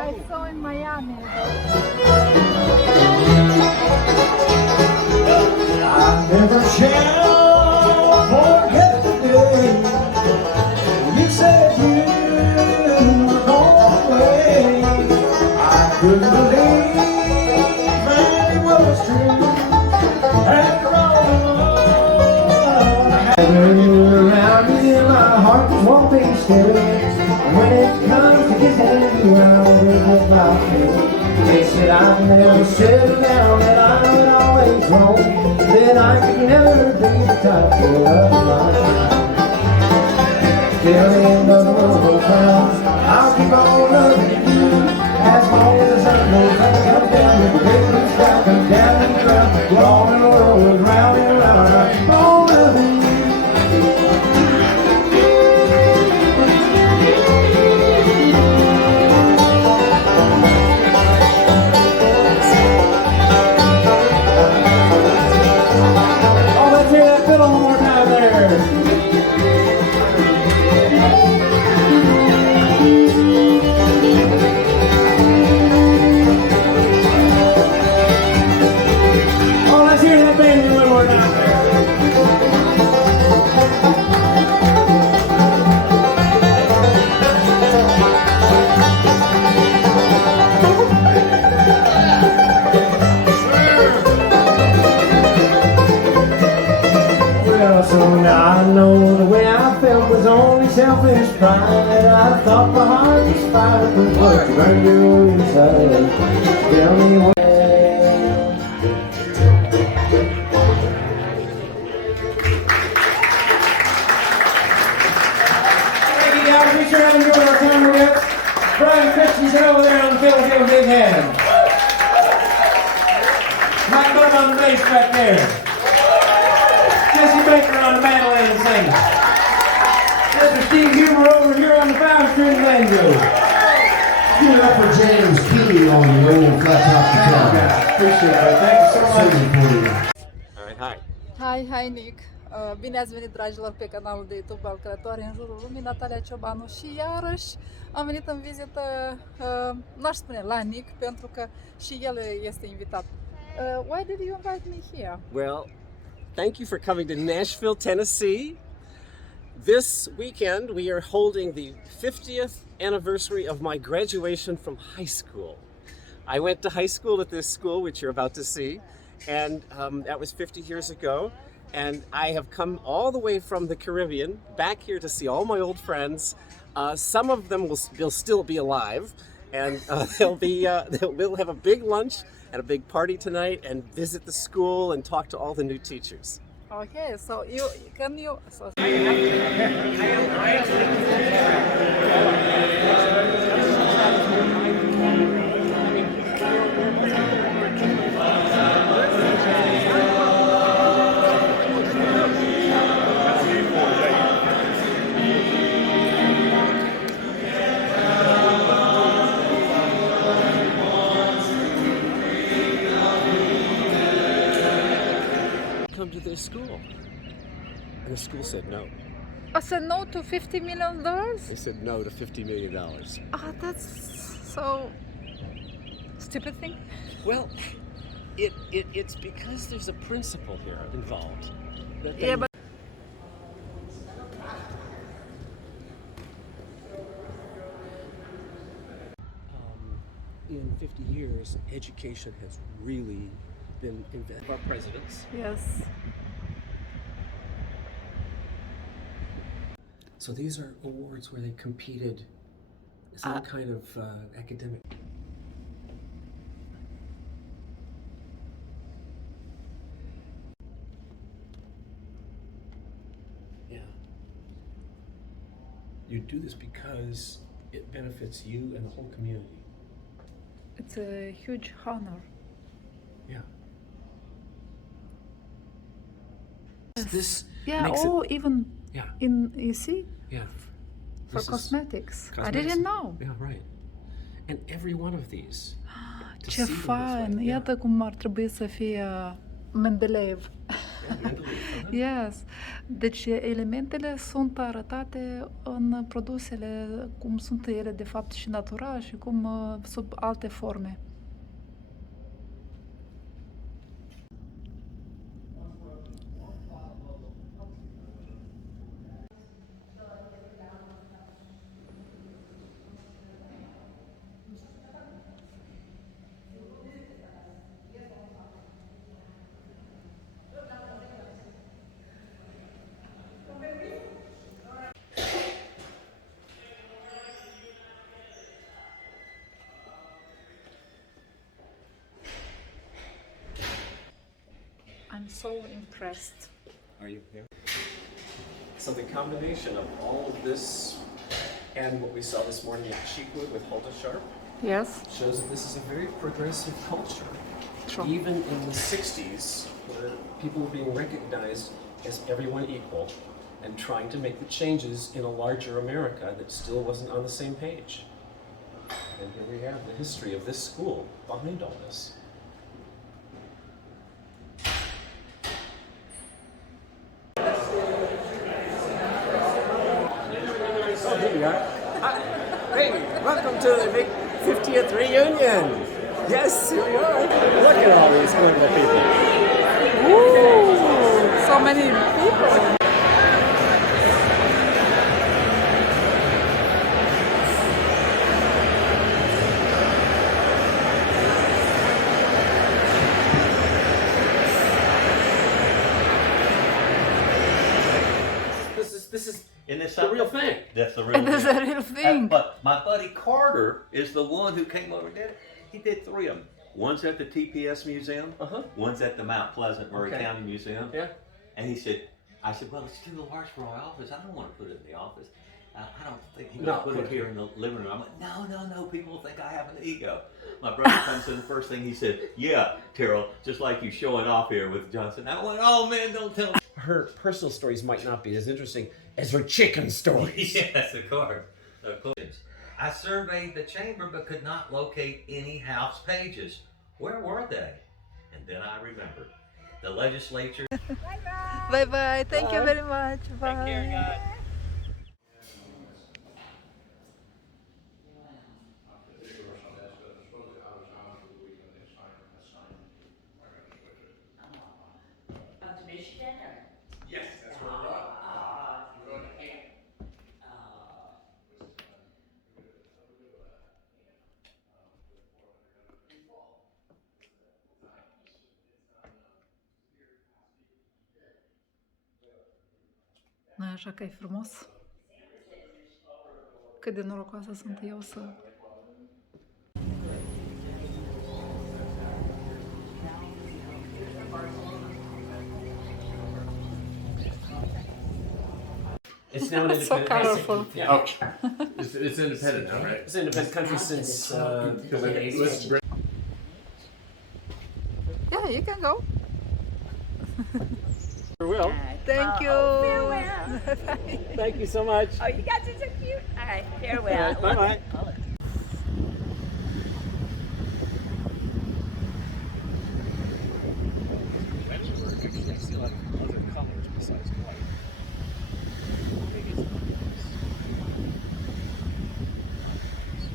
I saw in Miami. I never shall forget the day you said you were going away. I couldn't believe that it was true. After all the love I had around me, my heart won't be still. When it comes to kissing you, I'll regret my fate. They said I'd never settle down, that I would always roam, that I could never be the type for love of mine. Till the end of the world will come, I'll keep on loving you, as long as the sun goes up and comes down, and the great blue sky comes down and drown, long and roll round and round, I keep on loving you. Selfish pride, I thought my heart was fire, but what burned you inside? Tell me what. Thank you guys, we sure have enjoyed our time with you. Brian Christensen over there on the field, give a big hand. Mike Bud on the bass back there. Jesse Baker on the mandolin and singing. Mr. Steve Huber over here on the 5-string banjo. Give it up for James Key on the old flat top guitar. Appreciate it. Thank you so much. All right, hi. Hi, Nick. Bine ați venit, dragilor, pe canalul de YouTube al Călătoare în jurul lumii, Natalia Ciobanu, și iarăși am venit în vizită, n-aș spune la Nick, pentru că și el este invitat. Why did you invite me here? Well, thank you for coming to Nashville, Tennessee. This weekend we are holding the 50th anniversary of my graduation from high school. I went to high school at this school, which you're about to see, and that was 50 years ago. And I have come all the way from the Caribbean back here to see all my old friends. Some of them will still be alive, and we'll have a big lunch and a big party tonight, and visit the school and talk to all the new teachers. Okay, so can you... Come to their school. And the school said no. I said no to $50 million? They said no to $50 million. Oh, that's so stupid thing. Well, it's because there's a principle here involved. Yeah, but in 50 years, education has really been invented. Our presidents. yes. So these are awards where they competed some kind of academic. Yeah. You do this because it benefits you and the whole community. It's a huge honor. Yeah. This Yeah, makes it. oh, even Yeah, in, you see, yeah. for This is cosmetics. I cosmetics. didn't know. Yeah, right. And every one of these. To Ce see them this fain! way, Iată cum ar trebui să fie Mendeleev. Yeah, mentally. Yes. Deci elementele sunt arătate în produsele, cum sunt ele de fapt și natural și cum sub alte forme. I'm so impressed. Are you here? So the combination of all of this and what we saw this morning at Cheekwood with Hulda Sharp Yes. shows that this is a very progressive culture. True. Even in the 60s, where people were being recognized as everyone equal and trying to make the changes in a larger America that still wasn't on the same page. And here we have the history of this school behind all this. Oh, here we are. Hey, welcome to the big 50th reunion. Yes, here we are. Look at all these wonderful people. Ooh, so many people. This is Isn't this the something? real thing. That's the real It is a real thing. But my buddy Carter is the one who came over and did it. He did 3 of them. One's at the TPS Museum. Uh-huh. One's at the Mount Pleasant Murray Okay. County Museum. Yeah. And he said, I said, well, it's too large for my office. I don't want to put it in the office. I don't think he would No, put put it it here in the living room. I'm like, no. People think I have an ego. My brother comes in, the first thing he said, yeah, Terrell, just like you showing off here with Johnson. I went, oh man, don't tell me. Her personal stories might not be as interesting as her chicken stories. Yes, of course. I surveyed the chamber but could not locate any house pages. Where were they? And then I remembered. The legislature. Bye bye. Thank you very much. Bye. Take care, guys. To Michigan or? Yes, that's where we're at. We're going to camp. Nu-i așa că e frumos? Cât de norocoasă sunt eu să... It's now an So independent colorful. Yeah. It's independent now, right? It's an independent country since the late 80s. Yeah, you can go. Will. Thank you. Farewell. Thank you so much. Oh, you guys are so cute. All right, farewell. Bye-bye.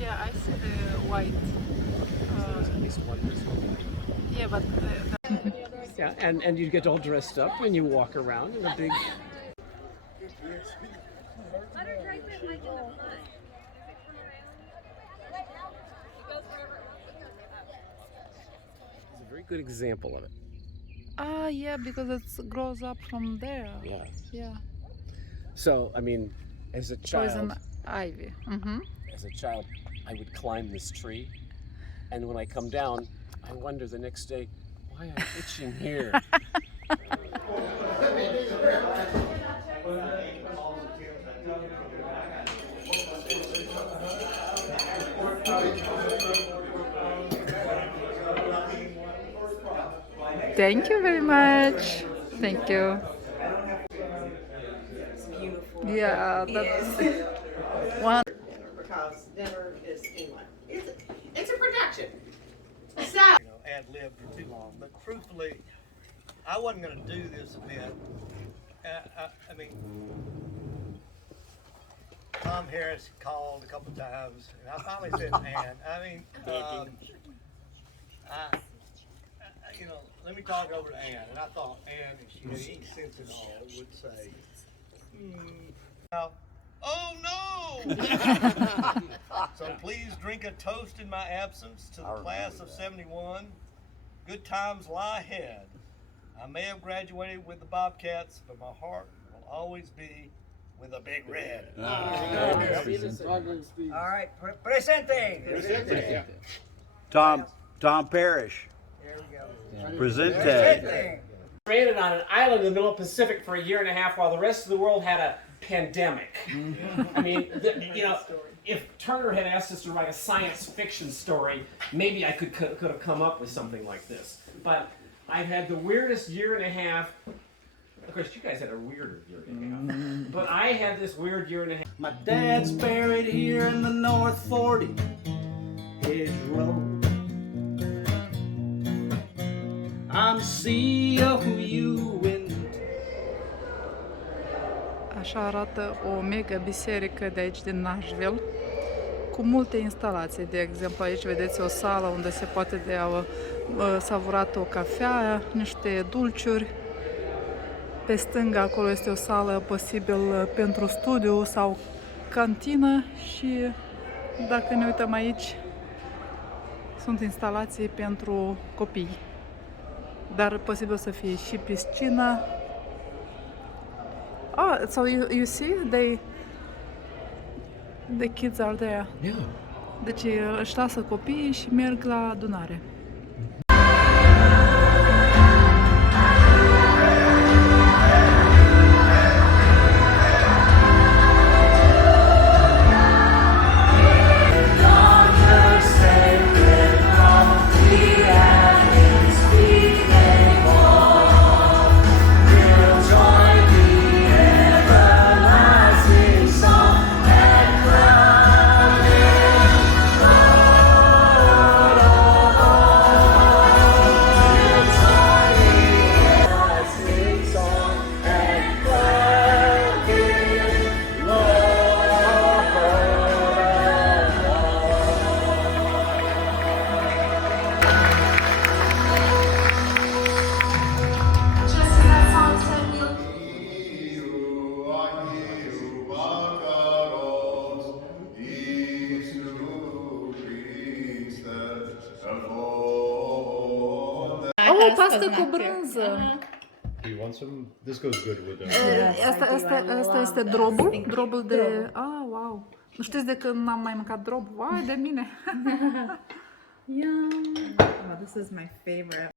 Yeah, I see the white. Yeah, but Yeah, and you get all dressed up and you walk around in a big. It's a very good example of it. yeah, because it grows up from there. Yeah. Yeah. So, I mean, as a Poison child, ivy. I would climb this tree, and when I come down, I wonder the next day why I'm itching here. Thank you very much. Thank you. Yeah, that's one. Because dinner is England. It's a production. So. Ad-lib for too long, but truthfully, I wasn't going to do this event. I mean, Tom Harris called a couple times, and I finally said, "Man, I mean, you know, let me talk over to Ann." And I thought Ann, if she had any sense at all, would say, now, "Oh no!" So please drink a toast in my absence to the class of '71. Good times lie ahead. I may have graduated with the Bobcats, but my heart will always be with a big red. All right, presente. Tom Parrish. There we go. Presente. Stranded on an island in the middle of the Pacific for a year and a half while the rest of the world had a pandemic. I mean, you know, if Turner had asked us to write a science fiction story, maybe I could have come up with something like this. But I've had the weirdest year and a half. Of course, you guys had a weirder year and a half. But I had this weird year and a half. My dad's buried here in the North 40 Hedge Road. I'm CEO in. Așa arată o mega biserică de aici din Nashville, cu multe instalații. De exemplu, aici vedeți o sală unde se poate de savurat o cafea, niște dulciuri. Pe stânga acolo este o sală posibil pentru studiu sau cantină și dacă ne uităm aici, sunt instalații pentru copii. Dar posibil să fie și piscină. Oh, so you see, the kids are there. Yeah. Deci își lasă copiii și merg la adunare. Oh, pastă cu brânză! Do you want some? This goes good with Asta este drobul de... Ah, wow! Nu știți de când n-am mai mâncat drob? Vai de mine! Yum! Oh, this is my favorite.